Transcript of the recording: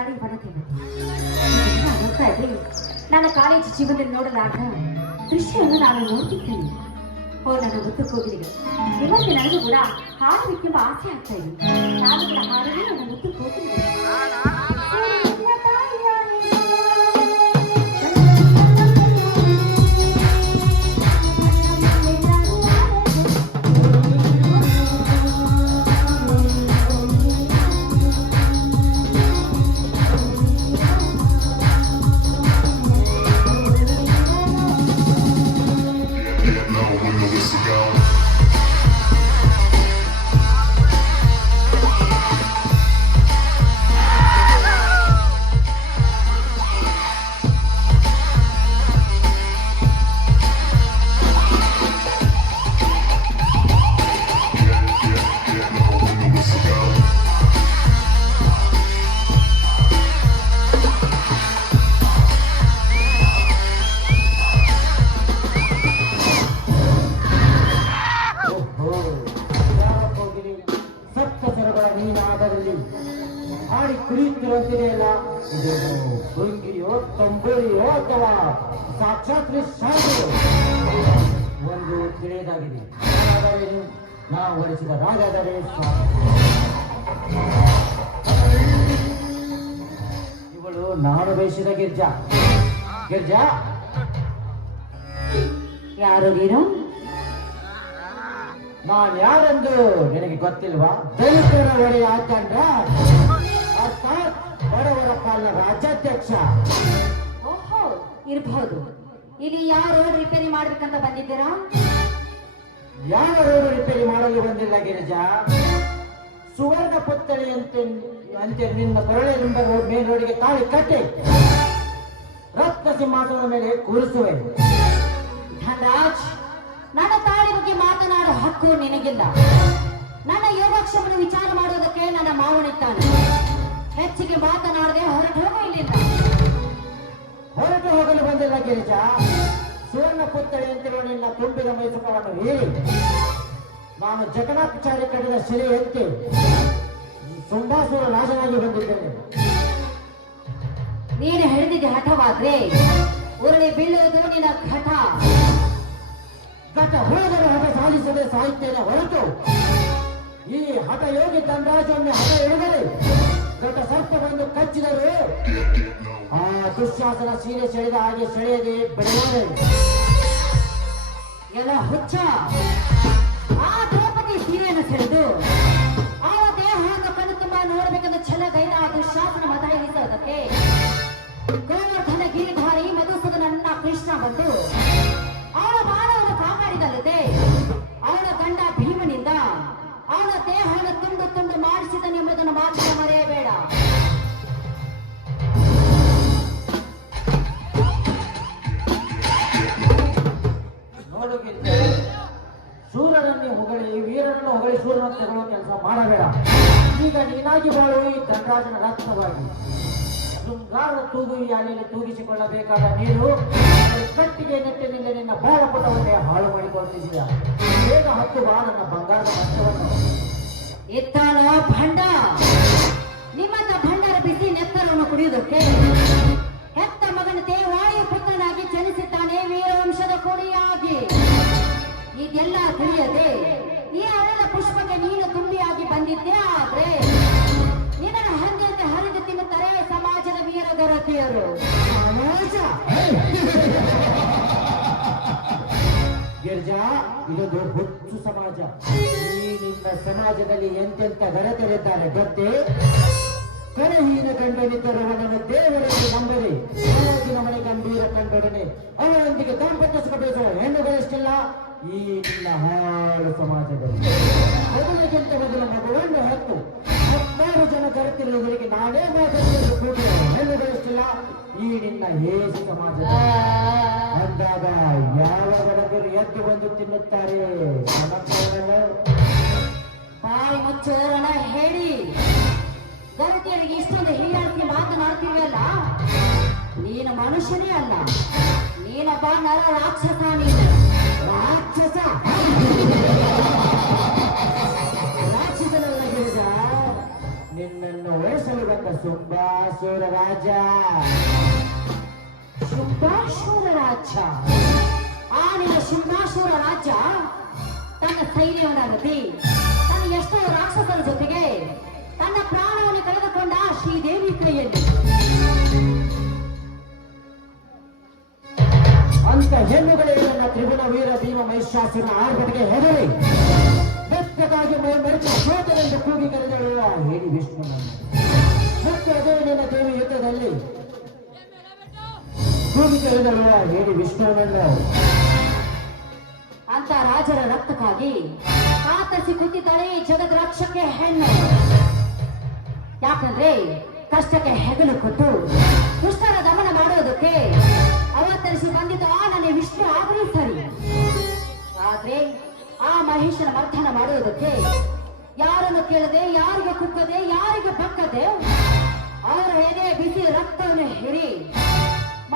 ತಾಳಿ ಬರುತ್ತೆ ನೋಡ್ತಾ ಇದ್ದೀನಿ. ನನ್ನ ಕಾಲೇಜ್ ಜೀವನದಲ್ಲಿ ನೋಡಲಾರ್ದ ದೃಶ್ಯವನ್ನು ನಾನು ನೋಡ್ತಿದ್ದೇನೆ. ಓ ನನ್ನ ಗೊತ್ತು ಕೋಗಿಲಿಗೆ ಇವತ್ತು ನನಗೂ ಕೂಡ ಹಾಡಬೇಕೆಂಬ ಆಸೆ ಆಗ್ತಾ ಇದೆ. ನಾನು ಕೂಡ ಹಾಡಲು ನನ್ನ ಗೊತ್ತು ಕೋಗಿಲಿಗೆ ಹಾಡಿ ಕುಡಿಯುತ್ತಿರುವಂತಿದೆಯಲ್ಲ, ಇದು ಗುಂಗಿಯೋ ತಂಬೂರಿಯೋ ಅಥವಾ ಸಾಕ್ಷಾತ್ ಶಾಲೆಯೋ ಒಂದು ತಿಳಿಯದಾಗಿದೆ. ನಾವು ಹೊರಿಸಿದ ರಾಜಾದರೆ ಇವಳು ನಾನು ಬಯಸಿದ ಗಿರ್ಜಾ. ಗಿರ್ಜಾ ಯಾರು ನೀನು? ನಾನು ಯಾರೆಂದು ನಿನಗೆ ಗೊತ್ತಿಲ್ವಾ? ದಲಿತರ ಒಡೆಯ ಆಚಂದ್ರ ಅರ್ಥಾತ್ ಬಡವರ ಪಾಲನ ರಾಜ್ಯಾಧ್ಯಕ್ಷ. ಓಹೋ, ಇರಬಹುದು. ಇಲ್ಲಿ ಯಾವ ರೋಡ್ ರಿಪೇರಿ ಮಾಡ್ಬೇಕಂತ ಬಂದಿದ್ದೀರಾ? ಯಾವ ರೋಡ್ ರಿಪೇರಿ ಮಾಡಲು ಬಂದಿಲ್ಲ ಗಿರಿಜಾ. ಸುವರ್ಣ ಪುತ್ಥಳಿ ಅಂತೆ ನಿನ್ನ ಕೊರಳೆ ಮೇನ್ ರೋಡಿಗೆ ತಾಳಿ ಕಟ್ಟಿ ರತ್ನ ಸಿಂಹಾಸನದ ಮೇಲೆ ಕೂರಿಸುವೆ. ಧನರಾಜ್, ನನ್ನ ತಾಳಿ ಬಗ್ಗೆ ಮಾತನಾಡೋ ಹಕ್ಕು ನಿನಗಿಲ್ಲ. ನನ್ನ ಯೋಗಕ್ಷೇಮವನ್ನು ವಿಚಾರ ಮಾಡುವುದಕ್ಕೆ ನನ್ನ ಮಾವನಿದ್ದಾನೆ. ಹೆಚ್ಚಿಗೆ ಮಾತನಾಡದೆ ಹೊರಟು ಹೋಗೋ ಇಲ್ಲಿಂದ. ಹೊರಟು ಹೋಗಲು ಬಂದಿಲ್ಲ ಗಿರಿಜಾ. ಸುವರ್ಣ ಪುತ್ಥಳಿ ಅಂತಿರುವ ನಿನ್ನ ತುಂಬಿದ ಮೈಸುಕವನ್ನು ಹೇಳಿ ನಾನು ಜಗನ್ನಾಥಾಚಾರ್ಯ ಕಡಿದ ಶಿಲೆಯಂತೆ ಸುಂಬಾಸುರ ನಾಶನಾಗಿ ಬಂದಿದ್ದೇನೆ. ನೀನು ಹೇಳಿದ ಹಠವಾದ್ರೆ ಉರುಳಿ ಬೀಳುವುದು ನಿನ್ನ ಘಟ. ಘಟ ಹೋದರೆ ಹಠ ಸಾಧಿಸದೆ ಸಾಹಿತ್ಯದ ಹೊರತು ಈ ಹಠ ಯೋಗಿ ಧನರಾಜೊಮ್ಮೆ ಹಠ ಹಿಡಿದರೆ ಘಟ ಸರ್ಪ ಬಂದು ಕಚ್ಚಿದರು ಆ ದುಶ್ಯಾಸನ ಸೀರೆ ಸೆಳೆದ ಹಾಗೆ ಸೆಳೆಯದೆ ಬೆಳೆದರೆ ಎಲ್ಲ ಹುಚ್ಚ. ಆ ದ್ರೌಪದಿ ಸೀರೆಯನ್ನು ಸೆಳೆದು ಆ ದೇಹವನ್ನು ಕಣ್ಣು ತುಂಬಾ ನೋಡಬೇಕೆಂದು ಛಲಗೈದ ಆ ದುಶ್ಯಾಸನ ಮತ ಎನಿಸೋದಕ್ಕೆ ಗೋವರ್ಧನ ಗಿರಿಧಾರಿ ಮಧುಸೂದನನ್ನ ಕೃಷ್ಣ ಬಂದು ಅವಳ ಬಾಣವನ್ನು ಕಾಪಾಡಿದಲ್ಲದೆ ಅವಳ ಗಂಡ ಭೀಮನಿಂದ ಅವಳ ದೇಹವನ್ನು ತುಂಡು ತುಂಡು ಮಾಡಿಸಿದನೆಂಬುದನ್ನು ಮಾತ್ರ ಮರೆಯಬೇಡ. ನೋಡು ಶೂರನನ್ನೇ ಹೊಗಳಿ ವೀರನನ್ನು ಹೊಗಳಿ ಶೂರನನ್ನು ತಗೊಳ್ಳೋ ಕೆಲಸ ಮಾಡಬೇಡ. ಈಗ ನೀನಾಗಿ ಬಾಳು ಈ ಧನರಾಜನ ರತ್ನವಾಗಿ ಶೃಂಗಾರದ ತೂಗು ಈ ಅಲೆಯಲ್ಲಿ ತೂಗಿಸಿಕೊಳ್ಳಬೇಕಾದ ನೀನು ಕಟ್ಟಿಗೆ ನೆಟ್ಟಿನಿಂದ ನಿನ್ನ ಬಾಳಪುಟವನ್ನೇ ಹಾಳು ಮಾಡಿಕೊಳ್ತಿದ್ದೀಯ. ಬೇಗ ಹತ್ತು ಬಾ ನನ್ನ ಬಂಗಾರದ ಮಸ್ತವನ್ನು. ಎತ್ತಾಳ ಭಂಡ, ನಿಮ್ಮಂತ ಭಂಡರ ಬಿಸಿ ನೆತ್ತರವನ್ನು ಕುಡಿಯುವುದಕ್ಕೆ ಹೆತ್ತ ಮಗನತೆ ವಾಯು ಪುತ್ರನಾಗಿ ಜನಿಸಿದ್ದಾನೆ ವೀರವಂಶದ ಕೊಡಿಯಾಗಿ. ಇದೆಲ್ಲ ತಿಳಿಯದೆ ಈ ಅರಳ ಪುಷ್ಪಕ್ಕೆ ನೀನು ತುಂಬಿಯಾಗಿ ಬಂದಿದ್ದೆ. ಆದ್ರೆ ನಿನ್ನನ್ನು ಹಂದಿಯಂತೆ ಹರಿದು ತಿನ್ನುತ್ತಾರೆ ಸಮಾಜದ ವೀರಗರತಿಯರು. ಗಿರ್ಜಾ, ಇದೊಂದು ಹುಚ್ಚು ಸಮಾಜ. ಈ ನಿನ್ನ ಸಮಾಜದಲ್ಲಿ ಎಂತೆಂತ ಗರತೆರಿದ್ದಾರೆ ಗೊತ್ತೇ? ಕರಹೀನ ಕಂಡನಿದ್ದರವನನ್ನು ದೇವರಲ್ಲಿ ನಂಬರಿ ಅವತ್ತಿನ ಮನೆ ಗಂಭೀರ ಕಂಡೊಡನೆ ಅವರೊಂದಿಗೆ ದಾಂಪತ್ಯ ಸುಖ ಬಯಸುವ ಹೆಣ್ಣುಗಳಷ್ಟಿಲ್ಲ ಈ ನಿನ್ನ ಹಾಳು ಸಮಾಜದಲ್ಲಿ. ಮೊದಲಿಗಿಂತ ಮೊದಲು ಮಗುವನ್ನು ಹತ್ತು 16 ಜನ ಕರೆತಿರುವುದರಿಗೆ ನಾನೇ ಮಾತಾಡಿದ್ದು ಕೂಡಿದ ಹೆಣ್ಣುಗಳಷ್ಟಿಲ್ಲ ಈ ನಿನ್ನ ಹೇಸಿ ಸಮಾಜದಲ್ಲಿ. ಅಂದಾಗ ಯಾವ ಗಣಕರು ಎದ್ದು ಬಂದು ತಿನ್ನುತ್ತಾರೆ? ಬಾಯಿ ಮುಚ್ಚೋರನ ಹೇಳಿ ಗರತಿಯರಿಗೆ ಇಷ್ಟೊಂದು ಹೀಯಾಳಿಸಿ ಮಾತನಾಡ್ತೀವಲ್ಲ, ನೀನು ಮನುಷ್ಯನೇ ಅಲ್ಲ, ನೀನೊಬ್ಬ ನರ ರಾಕ್ಷಸ. ನೀನು ರಾಕ್ಷಸ ರಾಕ್ಷಸನಲ್ಲ ಗಿರಿಜ. ನಿನ್ನನ್ನು ಓಡಿಸಲು ಬಂದ ಶುಂಭಾಸುರ ರಾಜ. ಶುಂಭಾಸುರ ರಾಜ, ಆ ನಿನ್ನ ಶುಂಭಾಸುರ ರಾಜ ತನ್ನ ಸೈನ್ಯವನ್ನಾಗತಿ ತನ್ನ ಎಷ್ಟೋ ರಾಕ್ಷಸರ ಜೊತೆಗೆ ತನ್ನ ಪ್ರಾಣವನ್ನು ಕಳೆದುಕೊಂಡ ಶ್ರೀದೇವಿ ಕೈಯಲ್ಲಿ ಅಂತ ಹೆಣ್ಣುಗಳೇ ನನ್ನ ತ್ರಿಗುಣ ವೀರ ಭೀಮ ಮಹಿಷಾಸುರ ಆರ್ಭಟಿಗೆ ಹೆದರಿ ಬೆಕ್ಕದಾಗಿ ಮರೆತು ಶೋಕವೆಂದು ಕೂಗಿ ಕರೆದಳು ಆ ಹೇಳಿ ವಿಷ್ಣುನನ್ನು. ಮತ್ತು ಅದೇ ನಿನ್ನ ದೇವಿ ಯುದ್ಧದಲ್ಲಿ ಕೂಗಿ ಕರೆದಳು ಆ ಹೇಳಿ ವಿಷ್ಣುನನ್ನು. ಅಂತ ರಾಜರ ರಕ್ತಕ್ಕಾಗಿ ಕಾತರಿಸಿ ಕುಂತಿದ್ದಾಳೆ ಜಗದ್ ರಕ್ಷಕ್ಕೆ ಹೆಣ್ಣು. ಯಾಕಂದ್ರೆ ಕಷ್ಟಕ್ಕೆ ಹೆಗಲು ಕೊಟ್ಟು ದುಷ್ಟರ ದಮನ ಮಾಡೋದಕ್ಕೆ ಅವತರಿಸಿ ಬಂದಿದ್ದ ನನ್ನ ವಿಷ್ಣು ಆದರೂ ಸರಿ. ಆದ್ರೆ ಆ ಮಹೇಶನ ಮರ್ದನ ಮಾಡುವುದಕ್ಕೆ ಯಾರನ್ನು ಕೇಳದೆ, ಯಾರಿಗೆ ಕುಕ್ಕದೆ, ಯಾರಿಗೆ ಬಕ್ಕದೆ ಅವರ ಎದೆ ಬಿಸಿ ರಕ್ತವನ್ನು ಹಿರಿ